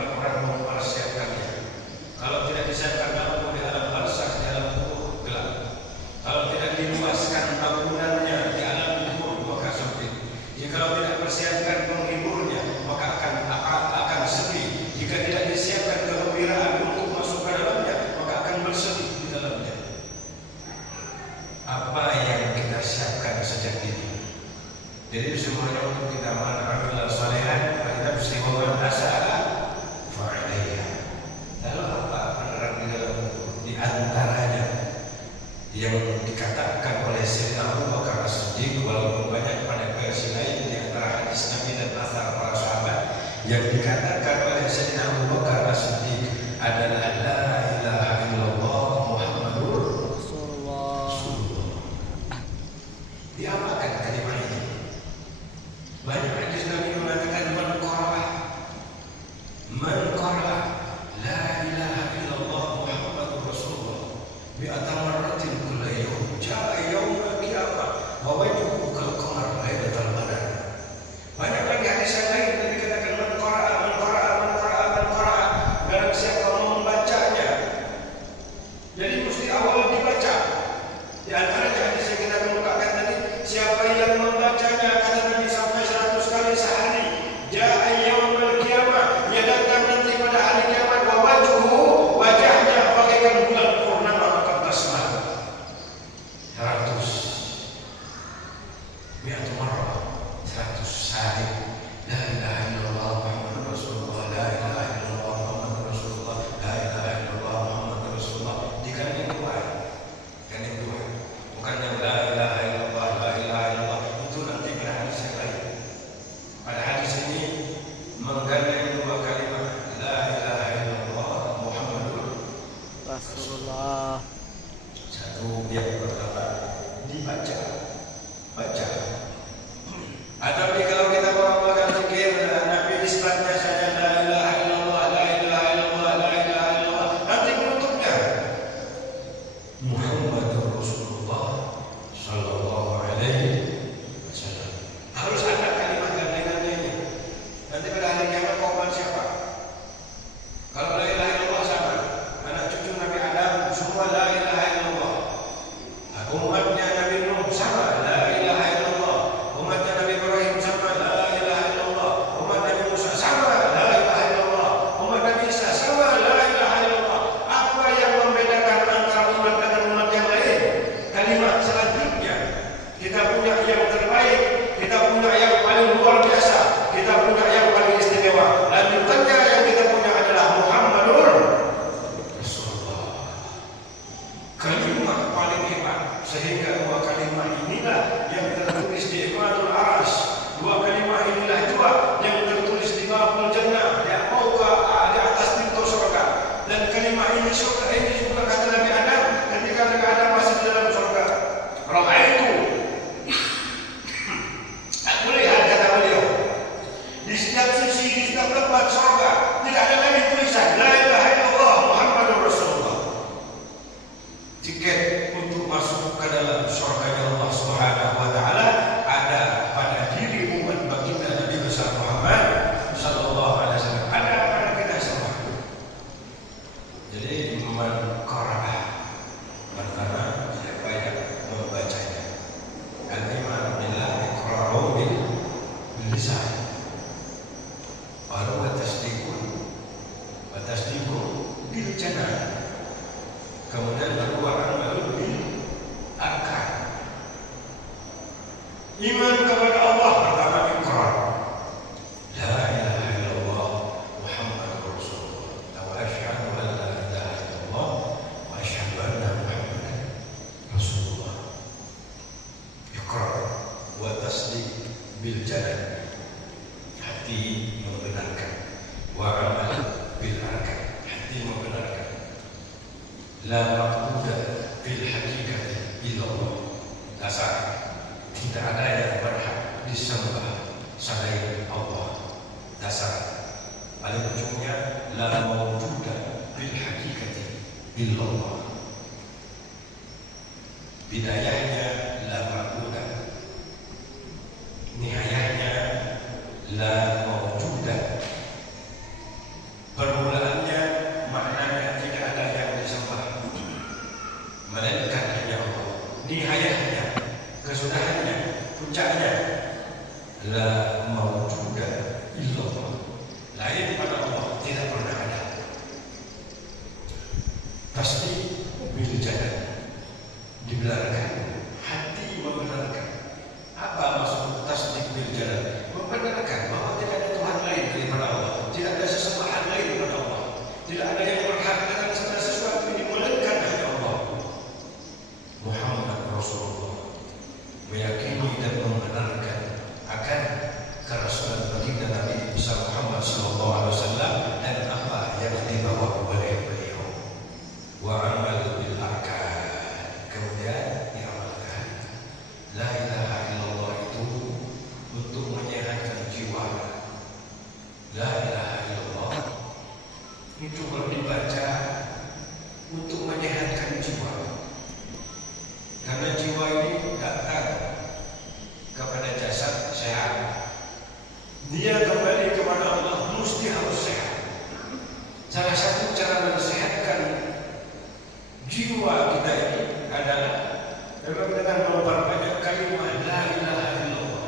orang mempersiapkannya. Kalau tidak disiapkan lampu di alam barzakh, di alam kubur gelap. Kalau tidak diluaskan bangunannya di alam kubur, maka sempit. Jika tidak persiapkan penghiburnya, maka akan sedih. Jika tidak disiapkan kegembiraan untuk masuk ke dalamnya, maka akan bersedih di dalamnya. Apa yang kita siapkan sejak dini? Jadi semuanya untuk kita mengambil salihan, kita mesti membuat asalah fa'alaiha. Lalu apa penerang di dalam di antaranya yang dikatakan oleh Sayyidina Abu Bakar As-Siddiq, walaupun banyak pada versi lain di antara hadis Nabi dan asar para sahabat, yang dikatakan oleh Sayyidina Abu Bakar As-Siddiq adalah la ilaha illallah Muhammadur Rasulullah. Diamalkan kalimat ini. Banyak hadis Nabi mengatakan man qara'a la ilaha illallah Muhammadur Rasulullah bi atamaratin kulla yawm ja'a yaumul qiyamah wa wajhuhu kal qamar lailatal badr. Banyak lagi hadis yang lain Nabi katakan man qara'a barang siapa membacanya. Jadi mesti awal dibaca. Di antaranya hadis yang kita kemukakan tadi, siapa yang membacanya kata Nabi sampai 100 kali sehari, ja'a yaumul qiyamah, dia datang nanti pada hari kiamat, wa wajhuhu, wajahnya bagaikan bulan purnama akan tasma 100 mi'atu marrah, 100 hari. La ilaha illallah Muhammadur Rasulullah, la ilaha illallah Muhammadur Rasulullah, la ilaha illallah Muhammadur Rasulullah. Dikali dua, bukan yang la ilaha illallah, la ilaha illallah itu nanti pada hadis yang lain. Pada hadis ini menggandeng dua kalimat la ilaha illallah Muhammadur Rasulullah. Satu yang pertama dibaca, baca. Atau kalau kita mengamalkan zikir Nabi istilahnya saja la ilaha illallah, la ilaha illallah, la ilaha illallah. Nanti penutupnya Muhammadur Rasulullah sallallahu alaihi wasallam. Harus ada kalimat gandengannya. Nanti pada hari kiamat korban siapa? Kalau la ilaha illallah siapa? Anak cucu Nabi Adam semua la ilaha illallah. Umatnya Nabi Nuh sama la ilaha illallah. Umatnya Nabi Ibrahim sama la ilaha illallah. Umat Nabi Musa sama la ilaha illallah. Umat Nabi Isa sama la ilaha illallah. Apa yang membedakan antara umat dengan umat yang lain? Kalimat selanjutnya. Kita punya yang terbaik, kita punya yang paling luar biasa, kita punya yang paling istimewa. Lanjutannya yang kita punya adalah Muhammadur Rasulullah. Kalimat paling hebat, sehingga dua kalimat inilah yang tertulis di Iqmadul Aras. Dua kalimat inilah juga yang tertulis di Babul Jannah, yang mau di atas pintu surga. Dan kalimat ini surga ini juga kata Nabi Adam ketika Nabi Adam masih di dalam surga. Ra'aitu, aku lihat kata beliau, di setiap sisi, di setiap tempat surga tidak ada lagi tulisan la ilaha illallah Muhammadur Rasulullah. Tiket untuk masuk ke dalam surganya Allah Subhanahu wa taala ada pada diri umat baginda Nabi besar Muhammad sallallahu alaihi wasallam, ada pada kita semua. Jadi man qara'a, pertama siapa yang membacanya. Al-iman billah iqrarun bil lisan. Baru tasdiqun bil janan. Kemudian baru amalu bil arkan. Iman kepada Allah pertama iqrar. La ilaha illallah Muhammadur Rasulullah. Wa asyhadu an la ilaha illallah wa asyhadu anna Muhammadan Rasulullah. Iqrar wa tasdiq bil janan. Hati membenarkan. Wa amal bil arkan. Hati membenarkan. La ma'budu fil haqiqati illallah. Dasar tidak ada yang berhak disembah selain Allah. Dasar paling ujungnya la mawjuda fil haqiqati illallah. Bidayahnya la ma'budu, nihayahnya la mawjuda itu kalau dibaca untuk menyehatkan jiwa. Karena jiwa ini datang kepada jasad sehat. Dia kembali kepada Allah mesti harus sehat. Salah satu cara mensehatkan jiwa kita ini adalah dengan memperbanyak kalimat la ilaha illallah.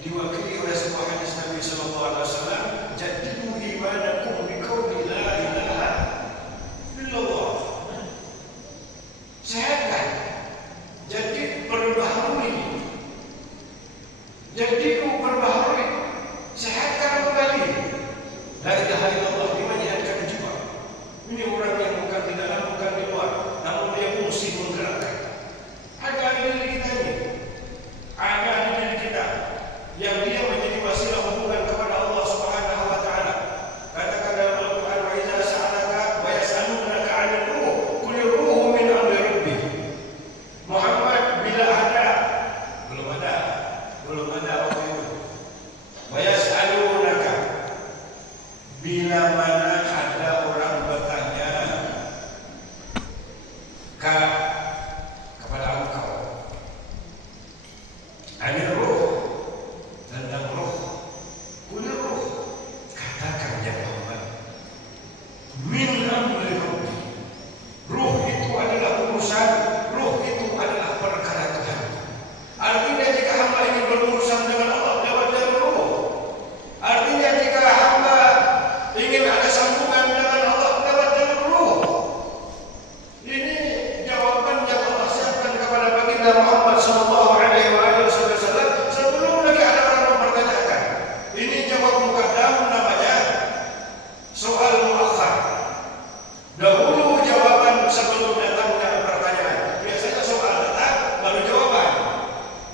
Diwakili oleh sebuah hadis Nabi sallallahu alaihi wasallam, jadidu imanakum biqauli la ilaha illallah. Sehatkan. Jadi perbaharui. Jadi perbaharui. Sehatkan kembali. La ilaha illallah menyehatkan jiwa. Ini orang yang bukan di dalam, bukan di luar, namun dia fungsi menggerakkan. Ada di diri kita ini. Ada di diri kita yang dia menjadi wasilah hubungan kepada Allah Subhanahu wa taala. Katakan dalam Al-Qur'an, wa idza sa'alaka wa yas'alunaka 'anil ruh, qul ruhu min amri rabbi. Muhammad, bila ada, belum ada waktu itu. Wa yas'alunaka, bila mana ada orang bertanya kepada engkau, anil ruh, tentang ruh, qul ruh, katakan ya Muhammad, min amri rabbi. Ruh itu adalah urusan, ruh itu adalah perkara Tuhan. Artinya jika hamba ingin berurusan dengan Allah lewat jalur ruh. Artinya jika hamba ingin ada sambungan dengan Allah lewat jalur ruh. Ini jawaban yang Allah siapkan kepada baginda Muhammad sallallahu alaihi wasallam sebelum lagi ada orang mempertanyakan. Ini jawab muqaddam, namanya soal muakhar. Dahulu jawaban sebelum datangnya pertanyaan. Biasanya soal datang baru jawaban.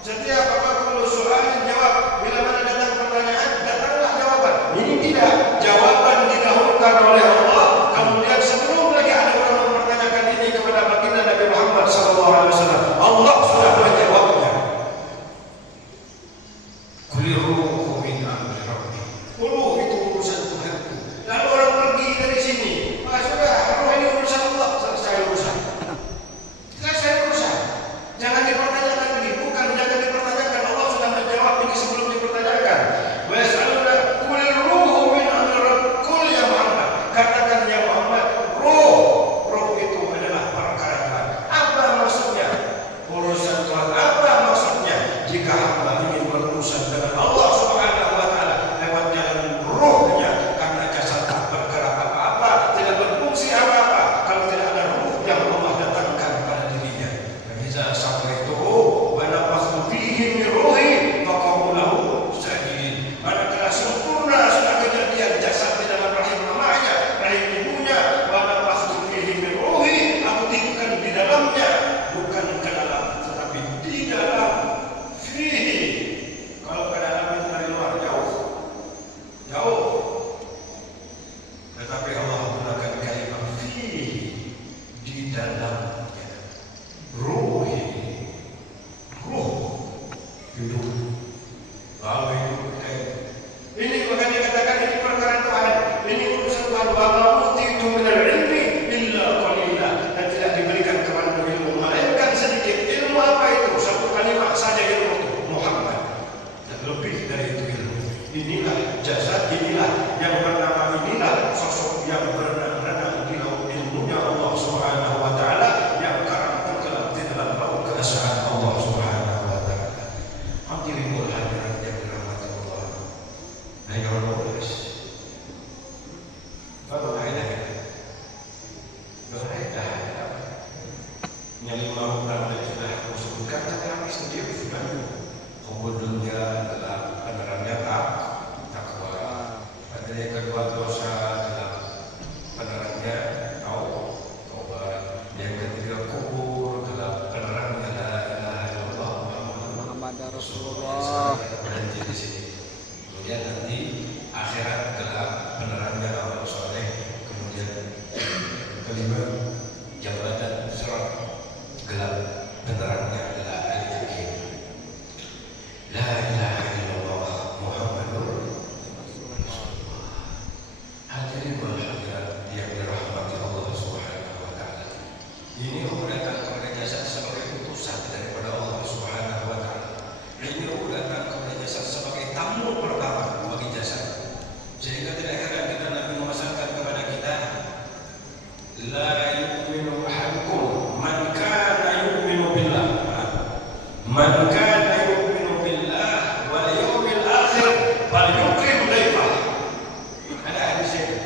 Setiap apapun soal jawab, bila mana datang pertanyaan datanglah jawaban. Ini tidak, jawaban didahulukan oleh Allah. Kemudian sebelum lagi ada orang mempertanyakan ini kepada baginda Nabi Muhammad SAW, Allah sudah menjawabnya. Qul ruhu min amri rabbi. Ruh itu urusan Tuhanku. Lalu orang pergi dari sini, sudah, ruh ini urusan Allah, selesai urusan. Selesai urusan. Jangan dipertanyakan lagi, bukan jangan dipertanyakan, Allah sudah menjawab ini sebelum dipertanyakan. Wa yas'aluna qul ruhu min amri rabbi. Qul ya Muhammad, katakan ya Muhammad, ruh itu adalah perkara Tuhan. Apa maksudnya? Urusan Tuhan. Apa maksudnya? Jika hamba ingin berurusan dengan Allah Subhanahu wa taala lewat jalan ruhnya, karena jasad tak bergerak apa-apa, tidak berfungsi apa-apa kalau tidak ada ruh yang Allah datangkan pada dirinya. Iza sawaituhu wa nafakhtu fihi min ruhi faqamu lahu sajidin. Manakala sempurna sudah kejadian jasad di dalam rahim mamanya, rahim la yu'minu ahadukum man kana yu'minu billah. Man kana yu'minu billah wal yawmil akhir falyukrim dhaifah. Ada hadis ini.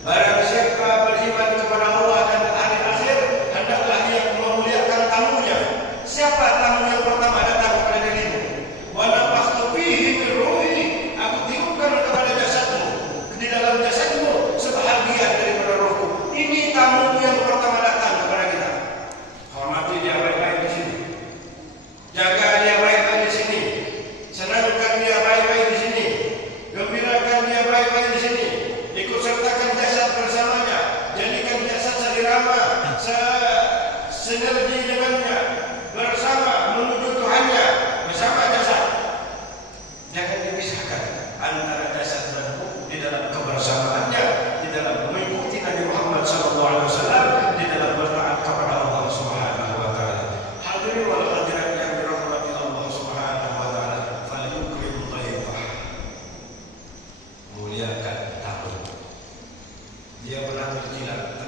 Barang siapa beriman kepada Allah dan hari akhir, hendaklah dia memuliakan tamunya. Siapa tamu yang pertama datang kepada dirimu? Wa nafakhtu fihi min ruhi, aku tiupkan kepada jasadmu, di dalam jasadmu sebahagian daripada rohku. Ini tamu yang pertama datang kepada kita. Hormati dia baik-baik di sini. Jaga dia baik-baik di sini. Senangkan dia baik-baik di sini. Gembirakan dia baik-baik di sini. Ikut sertakan jasad bersamanya. Jadikan jasad seirama, sinergi dengannya, bersama menuju Tuhannya bersama jasad. Jangan dipisahkan antara jasad dan ruh di dalam kebersamaannya, di dalam mengikuti Nabi Muhammad SAW, di dalam bertaat kepada Allah Subhanahu wa taala. Hadirin wal hadirat yang dirahmati Allah Subhanahu wa taala, falyukrim dhaifah. Muliakan tamu. Dia pernah berkilat